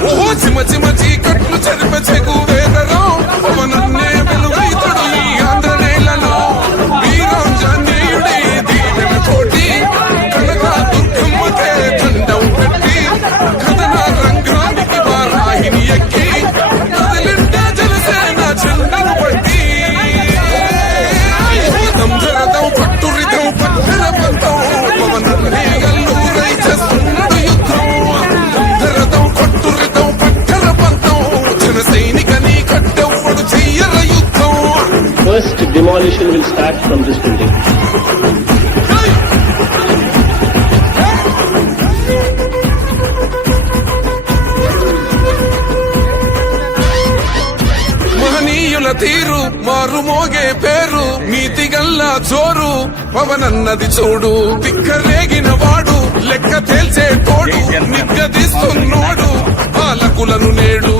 Timothy, Timothy. First demolition will start from this building. మహనీయుల తీరు మారు మోగే పేరు నీతి గల్లా చోరు పవనన్నది చూడు తిక్కరేగిన వాడు లెక్క తేల్చే తోడు నిగ్గదిస్తున్నోడు పాలకులను నేడు